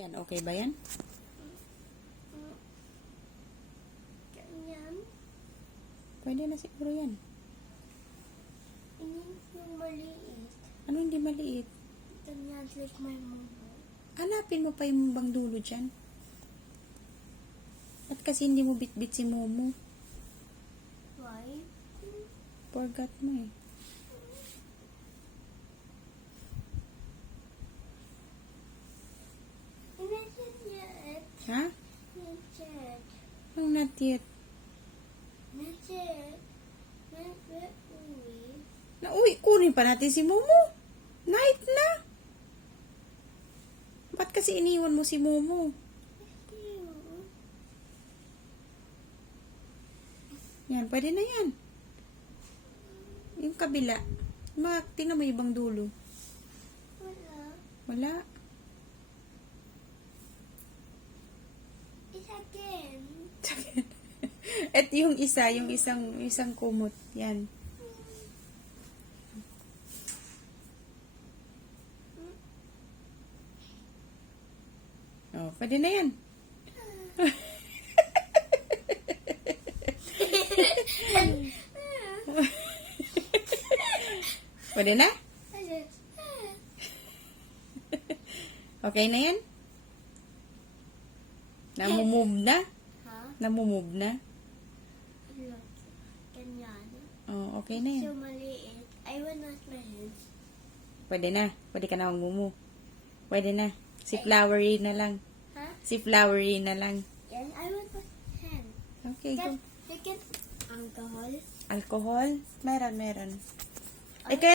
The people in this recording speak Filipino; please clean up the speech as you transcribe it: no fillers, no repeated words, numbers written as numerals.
Yan, okay ba yan? Ganyan. Pwede na siguro yan. Yung maliit. Ano hindi maliit? Ganyan, like my mom. Hanapin mo pa yung bang dulo dyan. At kasi hindi mo bit-bit si Momo. Why? Forgot mo eh. Not yet. Ha? Not yet. Anong not yet? Not yet. Not yet. Uy, kunin pa natin si Momo. Night na. Ba't kasi iniwan mo si Momo? Yan, pwede na yan. Yung kabila. Tingnan mo yung ibang dulo. Wala. Wala. It's again. At yung isang kumot. Yan. Oh, pwede na yan. Pwede na? Okay na yan? Namumove na? Ha? Namumove na? Look. Ganyan. Oh, okay na yan. So maliit. I will not my hands. Pwede na. Pwede ka na magmumu. Pwede na. Si Flowery na lang. Ha? Si Flowery na lang. Yes, I will put hand. Okay, go. You get alcohol. Alcohol? Meron. Ay. Eh, kaya